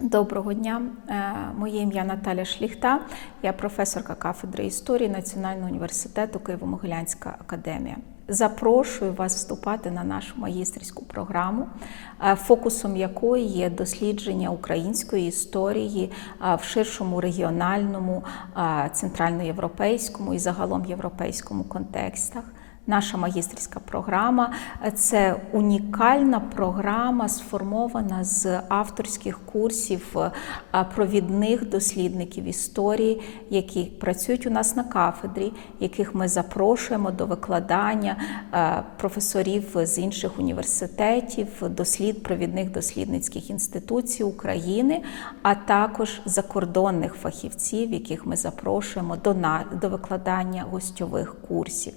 Доброго дня, Е, моє ім'я Наталя Шліхта, я професорка кафедри історії Національного університету Києво-Могилянська академія. Запрошую вас вступати на нашу магістерську програму, е, фокусом якої є дослідження української історії е, в ширшому регіональному, центральноєвропейському і загалом європейському контекстах. Наша магістерська програма це унікальна програма, сформована з авторських курсів е, провідних дослідників історії, які працюють у нас на кафедрі, яких ми запрошуємо до викладання е, професорів з інших університетів, дослід провідних дослідницьких інституцій України, а також закордонних фахівців, яких ми запрошуємо до викладання гостьових курсів.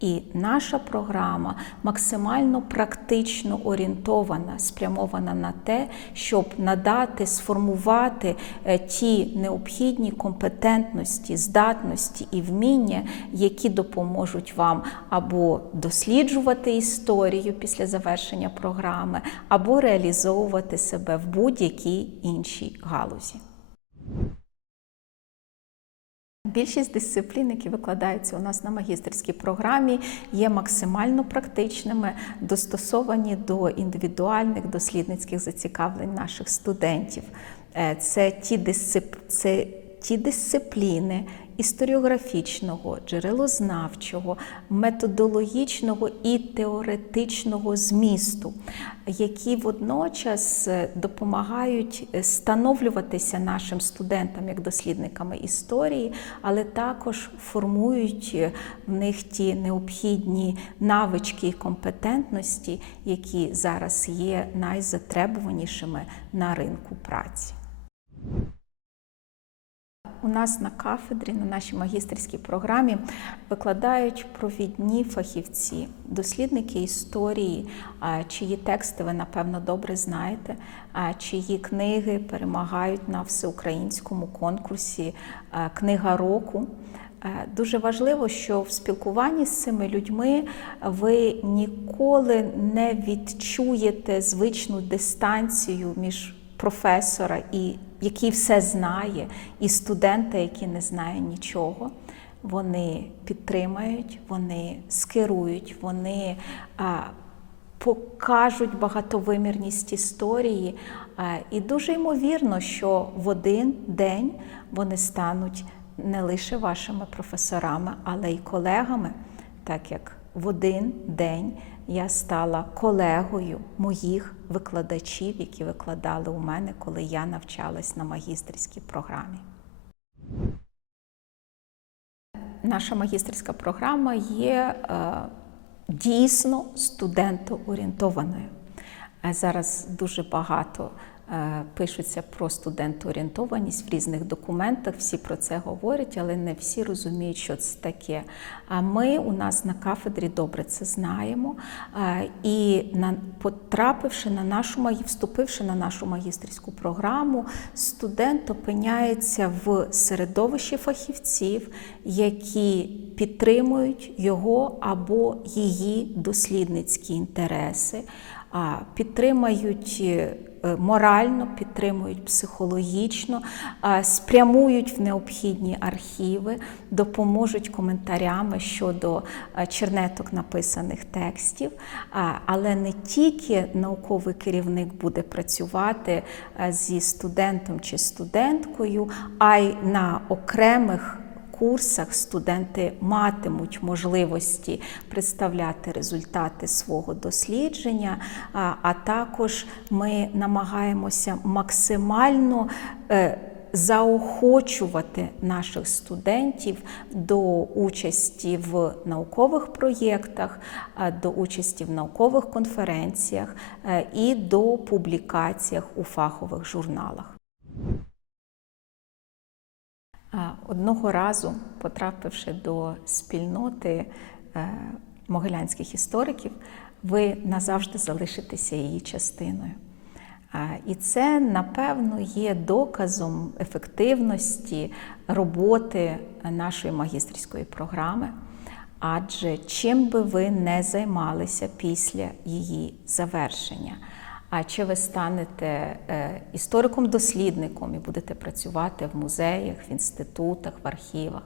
І наша програма максимально практично орієнтована, спрямована на те, щоб надати, сформувати е, ті необхідні компетентності, здатності і вміння, які допоможуть вам або досліджувати історію після завершення програми, або реалізовувати себе в будь-якій іншій галузі. Більшість дисциплін, які викладаються у нас на магістерській програмі, є максимально практичними, достосовані до індивідуальних дослідницьких зацікавлень наших студентів. Е, Це ті, дисцип... це ті дисципліни історіографічного, джерелознавчого, методологічного і теоретичного змісту, які водночас е, допомагають становлюватися нашим студентам як дослідниками історії, але також формують е, в них ті необхідні навички і компетентності, які зараз є найзатребуванішими на ринку праці. У нас на кафедрі, на нашій магістерській програмі викладають провідні фахівці, дослідники історії, чиї тексти ви напевно добре знаєте, чиї книги перемагають на всеукраїнському конкурсі Книга року. Дуже важливо, що в спілкуванні з цими людьми ви ніколи не відчуєте звичну дистанцію між професора, і, який все знає, і студента, який не знає нічого. Вони підтримають, вони скерують, вони а, покажуть багатовимірність історії. А, і дуже ймовірно, що в один день вони стануть не лише вашими професорами, але й колегами, так як в один день я стала колегою моїх викладачів, які викладали у мене, коли я навчалась на магістрській програмі. Наша магістрська програма є е, дійсно студентоорієнтованою. Е, Зараз дуже багато пишуться про студентоорієнтованість в різних документах, всі про це говорять, але не всі розуміють, що це таке. А ми у нас на кафедрі добре це знаємо. Е, І потрапивши на нашу вступивши на нашу магістерську програму, студент опиняється в середовищі фахівців, які підтримують його або її дослідницькі інтереси, підтримають е, морально, підтримують психологічно, спрямують в необхідні архіви, допоможуть коментарями щодо чернеток написаних текстів. Але не тільки науковий керівник буде працювати зі студентом чи студенткою, а й на окремих курсах студенти матимуть можливості представляти результати свого дослідження, а, також ми намагаємося максимально е, заохочувати наших студентів до участі в наукових проєктах, до участі в наукових конференціях е, і до публікаціях у фахових журналах. Одного разу, потрапивши до спільноти е, могилянських істориків, ви назавжди залишитеся її частиною. І це, напевно, є доказом ефективності роботи нашої магістерської програми. Адже чим би ви не займалися після її завершення, А чи ви станете е, істориком-дослідником і будете працювати в музеях, в інститутах, в архівах?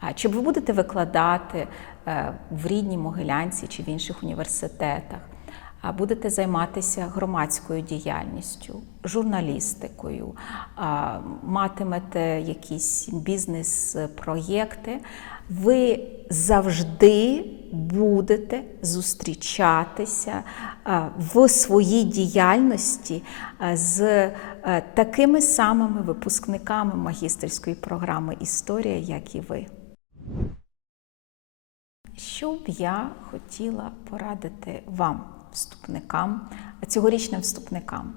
А чи ви будете викладати е, в рідній Могилянці чи в інших університетах? Будете займатися громадською діяльністю, журналістикою, матимете якісь бізнес-проєкти, ви завжди будете зустрічатися в своїй діяльності з е, такими самими випускниками магістерської програми Історія, як і ви. Що б я хотіла порадити вам, вступникам, цьогорічним вступникам?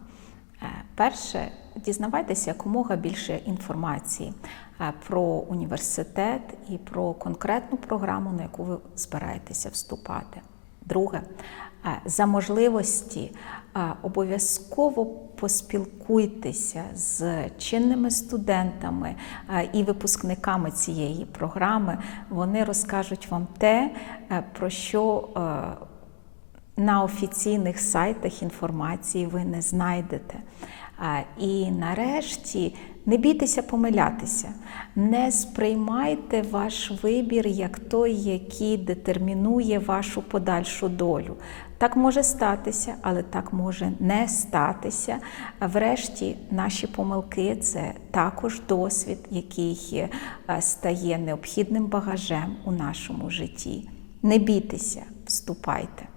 Е, Перше, дізнавайтеся якомога більше інформації е, про університет і про конкретну програму, на яку ви збираєтеся вступати. Друге, е, за можливості обов'язково поспілкуйтеся з чинними студентами і випускниками цієї програми. Вони розкажуть вам те, про що на офіційних сайтах інформації ви не знайдете. І нарешті не бійтеся помилятися, не сприймайте ваш вибір як той, який детермінує вашу подальшу долю. Так може статися, але так може не статися. Врешті, наші помилки це також досвід, який е, стає необхідним багажем у нашому житті. Не бійтеся, вступайте.